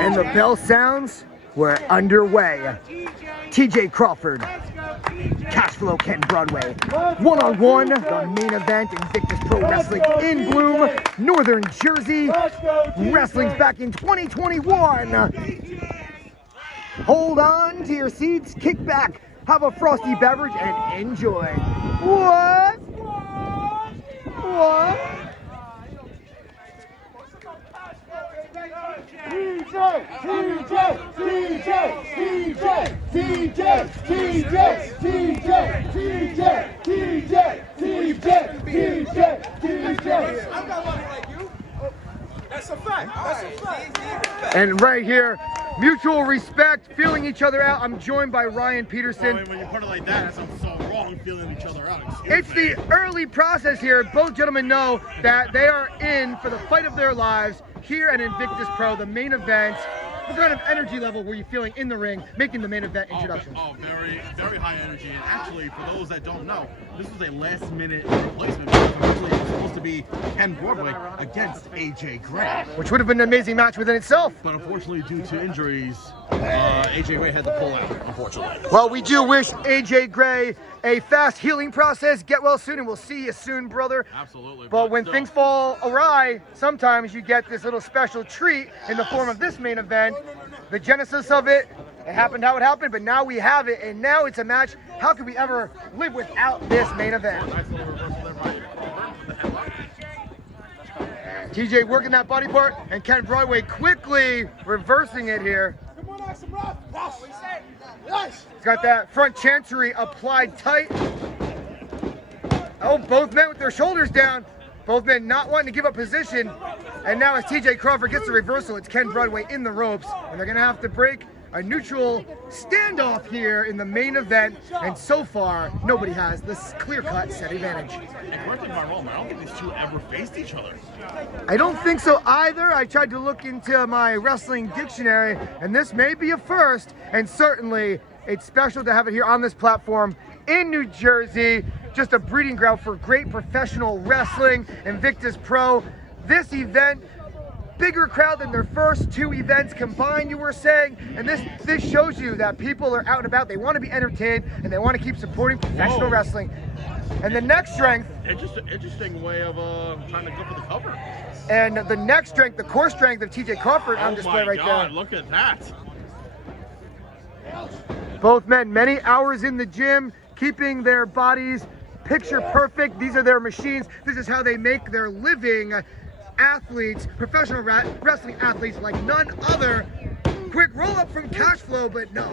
And the bell sounds. We're underway. TJ Crawford, Cashflow, Ken Broadway. One-on-one, the main event, Invictus Pro Wrestling in Bloom, Northern Jersey. Wrestling's back in 2021. Hold on to your seats, kick back, have a frosty beverage, and enjoy. What? That's a fact. That's a fact. And right here, mutual respect, feeling each other out. I'm joined by Ryan Peterson. When you put it like that, that sounds so wrong, feeling each other out. It's the early process here. Both gentlemen know that they are in for the fight of their lives here at Invictus Pro, the main event. What kind of energy level were you feeling in the ring, making the main event introductions? Very, very high energy. And actually, for those that don't know, this was a last-minute replacement. Originally, it was supposed to be Ken Broadway against AJ Gray, Which would have been an amazing match within itself. but unfortunately, due to injuries, AJ Gray had to pull out, unfortunately. Well, we do wish AJ Gray a fast healing process. Get well soon, and we'll see you soon, brother. Absolutely. But when things fall awry, sometimes you get this little special treat in the form of this main event. The genesis of it happened how it happened, but now we have it, and now it's a match. How could we ever live without this main event? Nice little reversal there by Crawford with the headlock. TJ working that body part, and Ken Broadway quickly reversing it here. He's got that front chancery applied tight. Oh, both men with their shoulders down. Both men not wanting to give up position. And now as TJ Crawford gets the reversal, it's Ken Broadway in the ropes. And they're going to have to break a neutral standoff here in the main event. And so far, nobody has this clear-cut set advantage. And correct me if I'm wrong, I don't think these two ever faced each other. I don't think so either. I tried to look into my wrestling dictionary, and this may be a first. And certainly, it's special to have it here on this platform in New Jersey. Just a breeding ground for great professional wrestling. Invictus Pro. This event, bigger crowd than their first two events combined, you were saying. And this shows you that people are out and about. They want to be entertained, and they want to keep supporting professional wrestling. And the neck strength. Interesting way of trying to go for the cover. And the neck strength, the core strength of TJ Crawford on display right there. Look at that. Both men, many hours in the gym, keeping their bodies picture perfect. These are their machines. This is how they make their living. Athletes, professional wrestling athletes like none other. Quick roll up from Cashflow, but no.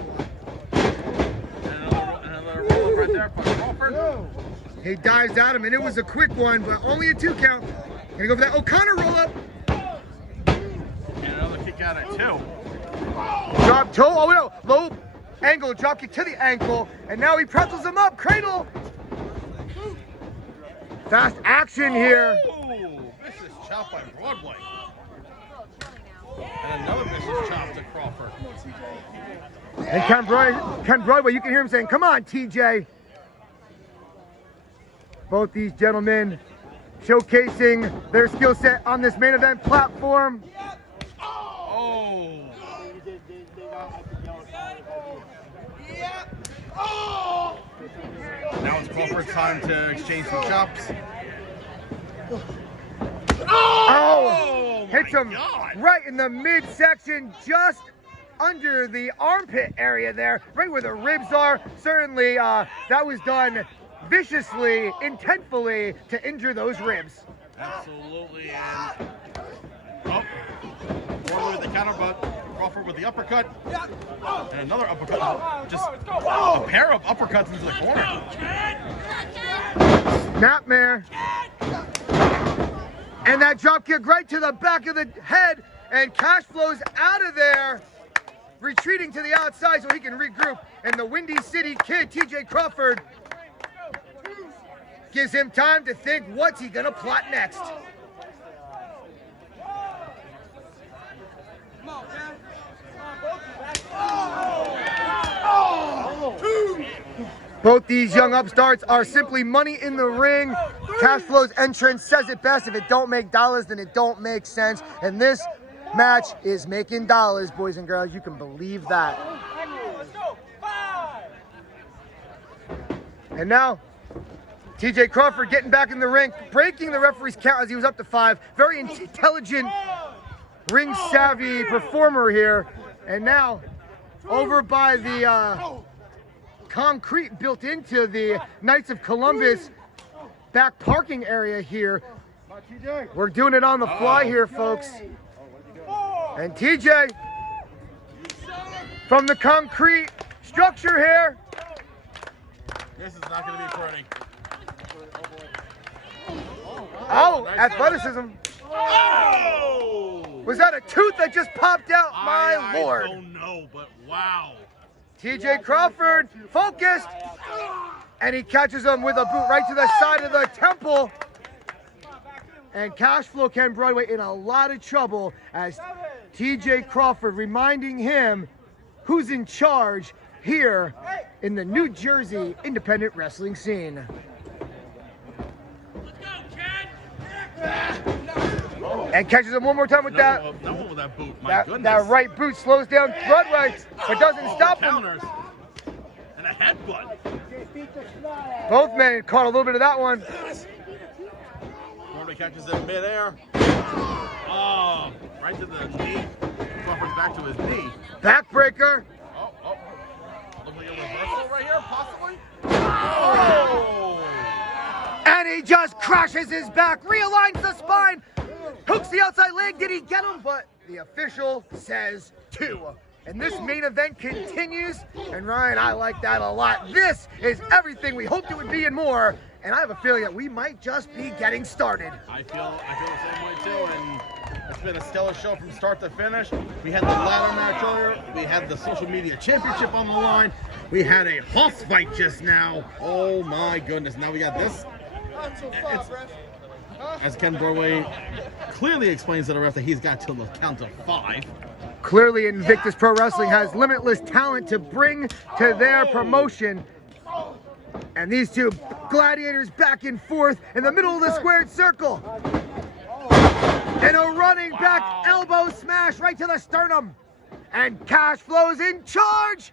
Another roll up right there from Crawford. He dives at him, and it was a quick one, but only a 2 count. Gonna go for that O'Connor roll up. And another kick out at 2. Drop toe, oh no, low angle, drop kick to the ankle, and now he pretzels him up, cradle. Fast action here. Vicious chop by Broadway. And another vicious chop to Crawford. And Ken Broadway, you can hear him saying, come on, TJ. Both these gentlemen showcasing their skill set on this main event platform. Oh. Now it's Crawford's time to exchange some chops. Oh! Hits him God. right in the midsection, just under the armpit area there, right where the ribs are. Certainly, that was done viciously, intentfully to injure those ribs. Absolutely, and Broadway with the counter, but Crawford with the uppercut, and another uppercut. Just a pair of uppercuts into the corner. Snapmare. And that drop kick right to the back of the head, and Cashflow's out of there, retreating to the outside so he can regroup. And the Windy City Kid, TJ Crawford, gives him time to think, what's he gonna plot next? Both these young upstarts are simply money in the ring. Cashflow's entrance says it best. If it don't make dollars, then it don't make sense. And this match is making dollars, boys and girls. You can believe that. And now, TJ Crawford getting back in the ring, breaking the referee's count as he was up to 5. Very intelligent, ring-savvy performer here. And now, over by the concrete built into the Knights of Columbus back parking area here. We're doing it on the fly here, folks. And TJ from the concrete structure here. This is not going to be pretty. Oh, Nice athleticism. Oh! Was that a tooth that just popped out? My lord. I don't know, but wow. TJ Crawford focused, and he catches him with a boot right to the side of the temple. And Cashflow Ken Broadway in a lot of trouble as TJ Crawford reminding him who's in charge here in the New Jersey independent wrestling scene. And catches him one more time with that. No one with that boot. My goodness. That right boot slows down Broadway, but doesn't stop him. Counters. And a headbutt. Both men caught a little bit of that one. Broadway catches it midair. Oh, right to the knee. Crawford's back to his knee. Backbreaker. Oh. Looks like a reversal right here, possibly. Oh! And he just crashes his back, realigns the spine, hooks the outside leg. Did he get him? But the official says 2. And this main event continues. And Ryan, I like that a lot. This is everything we hoped it would be and more. And I have a feeling that we might just be getting started. I feel the same way too. And it's been a stellar show from start to finish. We had the ladder match earlier. We had the social media championship on the line. We had a horse fight just now. Oh my goodness. Now we got this. As Ken Broadway clearly explains to the ref that he's got till the count of 5. Clearly Invictus Pro Wrestling has limitless talent to bring to their promotion. And these two gladiators back and forth in the middle of the squared circle. And a running back elbow smash right to the sternum. And Cashflow's in charge.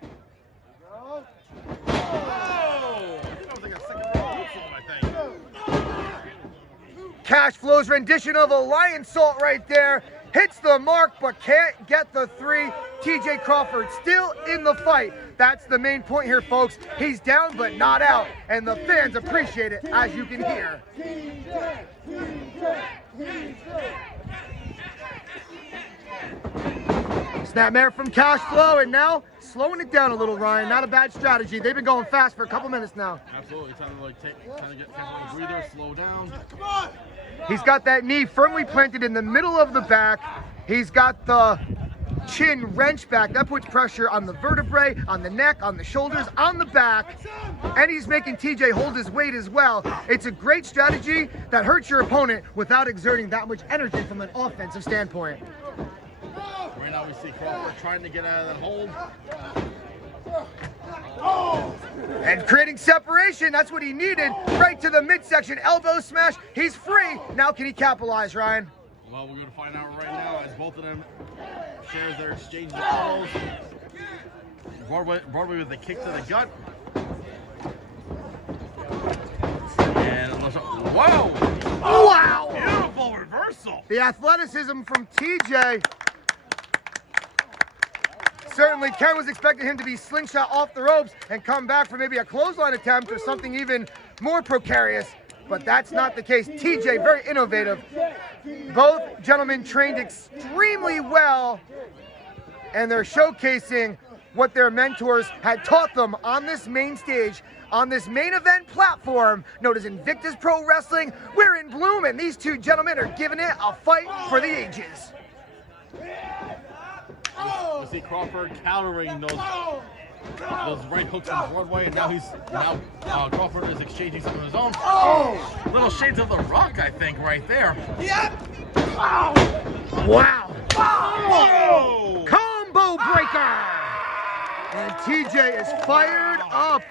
Cashflow's rendition of a lion salt right there hits the mark but can't get the 3. TJ Crawford still in the fight. That's the main point here, folks. He's down but not out, and the fans appreciate it, as you can hear. Snapmare from Cashflow, and now slowing it down a little, Ryan. Not a bad strategy. They've been going fast for a couple minutes now. Absolutely. Time to get a breather, slow down. Come on! He's got that knee firmly planted in the middle of the back. He's got the chin wrench back. That puts pressure on the vertebrae, on the neck, on the shoulders, on the back. And he's making TJ hold his weight as well. It's a great strategy that hurts your opponent without exerting that much energy from an offensive standpoint. Right now we see Crawford trying to get out of that hold. And creating separation, that's what he needed. Right to the midsection, elbow smash. He's free. Now can he capitalize, Ryan? Well, we're going to find out right now as both of them shares their exchange of elbows. Broadway with a kick to the gut. And whoa! Wow! Beautiful reversal. The athleticism from TJ. Certainly, Ken was expecting him to be slingshot off the ropes and come back for maybe a clothesline attempt or something even more precarious, but that's not the case. TJ, very innovative. Both gentlemen trained extremely well, and they're showcasing what their mentors had taught them on this main stage, on this main event platform known as Invictus Pro Wrestling. We're in bloom, and these two gentlemen are giving it a fight for the ages. You see Crawford countering those right hooks from Broadway, and now Crawford is exchanging some of his own. Oh, little shades of the Rock, I think, right there. Yep. Wow! Oh! Combo breaker! And TJ is fired up.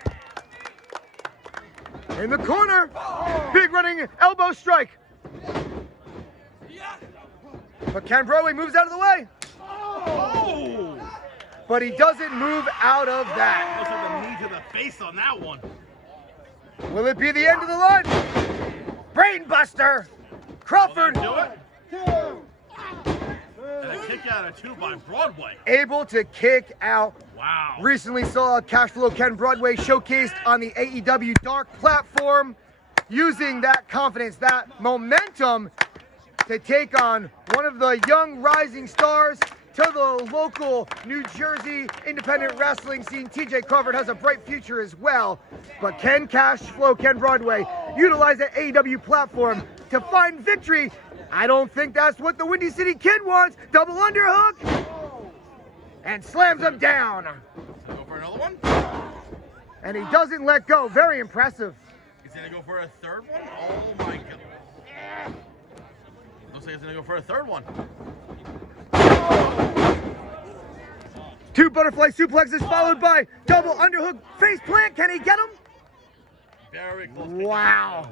In the corner. Big running elbow strike. But Ken Broadway moves out of the way. Oh! But he doesn't move out of that. Looks like the knee to the face on that one. Will it be the end of the line? Brainbuster. Crawford. Do it. And a kick out of 2 by Broadway. Able to kick out. Wow. Recently saw Cashflow Ken Broadway showcased on the AEW Dark platform, using that confidence, that momentum to take on one of the young rising stars to the local New Jersey independent wrestling scene. TJ Crawford has a bright future as well, but can Cashflow Ken Broadway utilize the AEW platform to find victory? I don't think that's what the Windy City Kid wants. Double underhook and slams him down. Go for another one. And he doesn't let go. Very impressive. He's gonna go for a third one. Oh my god. Looks like he's gonna go for a third one. 2 butterfly suplexes followed by double underhook face plant. Can he get him? Very close. Wow.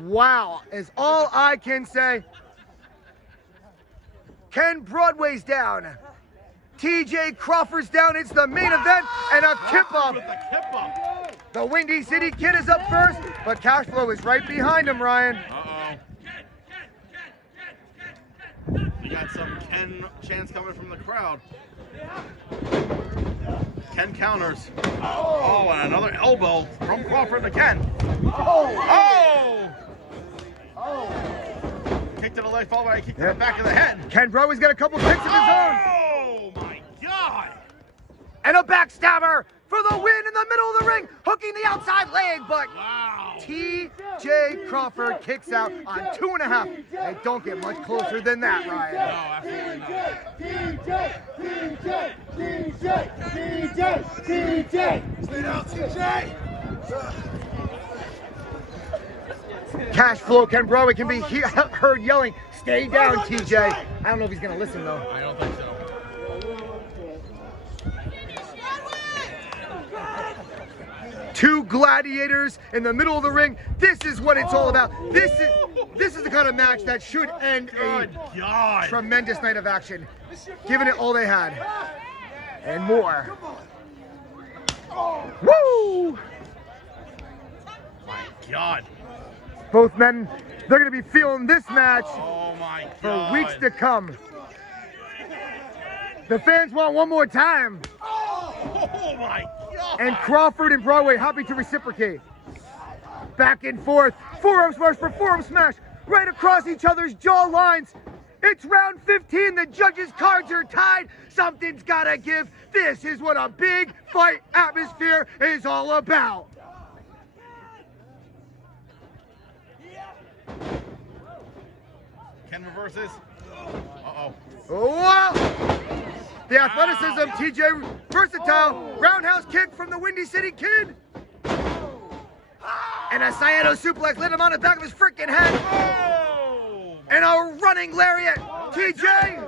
Wow is all I can say. Ken Broadway's down. TJ Crawford's down. It's the main event and a kip up. With the kip up. The Windy City Kid is up first, but Cashflow is right behind him, Ryan. Uh-oh. We got some Ken chants coming from the crowd. Ken counters. Oh, and another elbow from Crawford to Ken. Oh! Kick to the leg, followed by a kick to the back of the head. Ken Broadway's got a couple kicks of his own. Oh my god! And a backstabber for the win in the middle of the ring, hooking the outside leg, but Wow! TJ Crawford kicks out on 2.5. They don't get much closer than that, No, Ryan. absolutely not. Cashflow Ken Broadway can be heard yelling, "Stay down, TJ." I don't know if he's gonna listen though. I don't think so. Two gladiators in the middle of the ring. This is what it's all about. This is the kind of match that should end a Good god! tremendous night of action, giving it all they had and more. Woo! My god! Both men, they're going to be feeling this match Oh my for god! weeks to come. The fans want one more time, Oh my god! and Crawford and Broadway happy to reciprocate. Back and forth, forearm smash for forearm smash, right across each other's jaw lines. It's round 15, the judges' cards are tied. Something's gotta give. This is what a big fight atmosphere is all about. Ken reverses. Uh-oh. Wow! The athleticism, TJ versatile, roundhouse kick from the Windy City Kid. And a Saito suplex lit him on the back of his freaking head. Oh! And a running lariat. TJ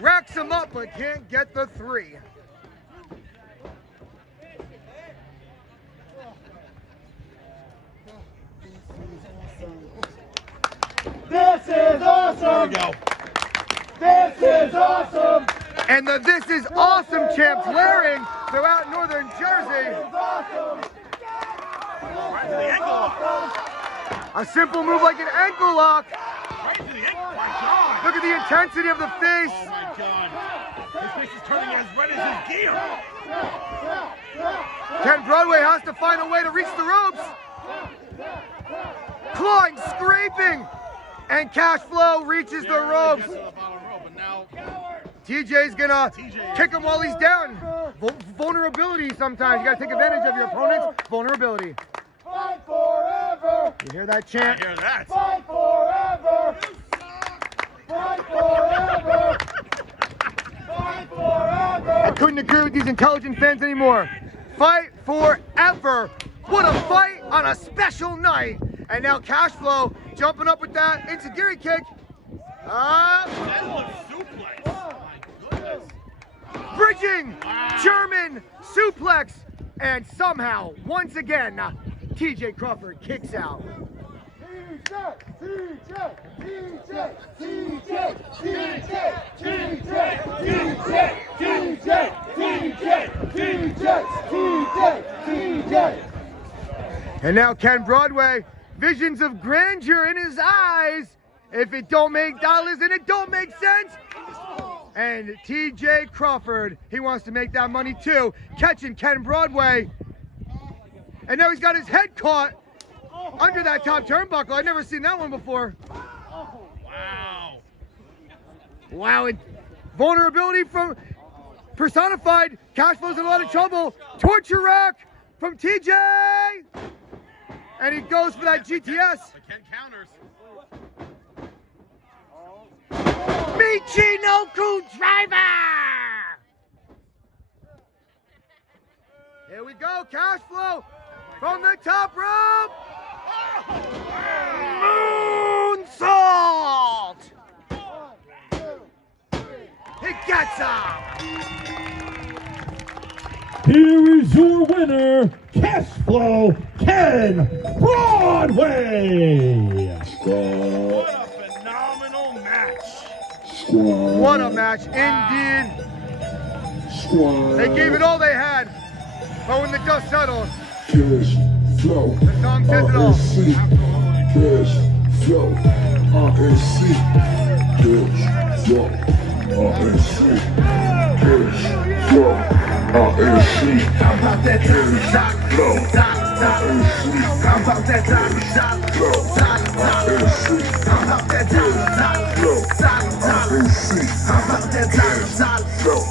racks him up but can't get the 3. This is There awesome! we go. This is awesome! And the This Is Awesome chant blaring throughout Northern Jersey. Right to the ankle lock. A simple move like an ankle lock. Right to the ankle. My god! Look at the intensity of the face. Oh my god! His face is turning as red as his gear. Ken Broadway has to find a way to reach the ropes. Clawing, scraping, and Cashflow reaches the ropes. Gets to the bottom rope, and now TJ's gonna kick him while he's down. Vulnerability sometimes. You gotta take advantage of your opponent's vulnerability. Fight forever! You hear that I chant? hear that. Fight forever! Fight forever! Fight I forever! couldn't agree with these intelligent fans anymore. Fight forever. What a fight on a special night. And now Cashflow jumping up with that enziguri kick. Deadlift suplex. My goodness. bridging German suplex, and somehow, once again, TJ Crawford kicks out. And now Ken Broadway, visions of grandeur in his eyes. If it don't make dollars, then it don't make sense. And TJ Crawford, he wants to make that money too, catching Ken Broadway. And now he's got his head caught under that top turnbuckle. I've never seen that one before. Wow. Wow, and vulnerability from personified. Cashflow's in a lot of trouble. Torture rack from TJ. And he goes for that GTS. But Ken counters. Michinoku driver! Here we go, Cashflow from the top rope. Moonsault! He gets him! Here is your winner, Cashflow Ken Broadway. What a phenomenal match. What a match, indeed. They gave it all they had, but when the dust settled, Cashflow, the song says it all. Cashflow, RNC, Cashflow, RNC, Cashflow, RNC. How about that Cashflow, RNC? How about that Cashflow, RNC? How about that Cashflow, RNC? How about that Cashflow,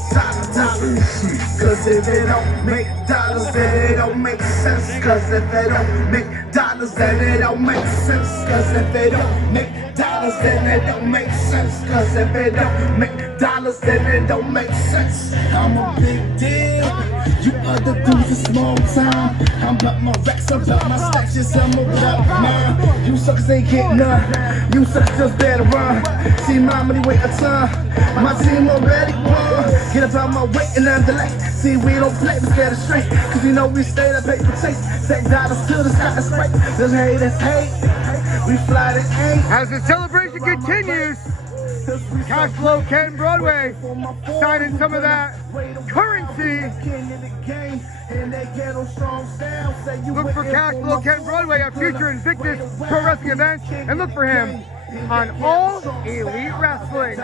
RNC? Cause if it don't make dollars, then it don't make sense. Cause if it don't make dollars, then it don't make sense. Cause if it don't make dollars, then it don't make sense. Cause if it don't make dollars, then it don't make sense. I'm a big deal. You other dudes are small time. I'm about my racks, I'm about my stacks. Yes, I'm about mine. You suckers ain't getting none. You suckers just better run. See my money wait a ton. My team already won. Get up out my way and delay. See, we don't play, we get it straight. Cause you know we stay the paper chase. Take dollars to the sky, that's right. There's haters hate. We fly to eight. As the celebration continues, Cashflow Ken Broadway signing some of that currency. Look for Cashflow Ken Broadway at future Invictus Pro Wrestling events, and look for him on All Elite Wrestling,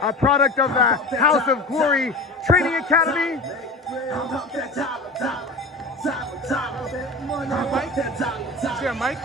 a product of the House of Glory Training Academy. See that, Mike?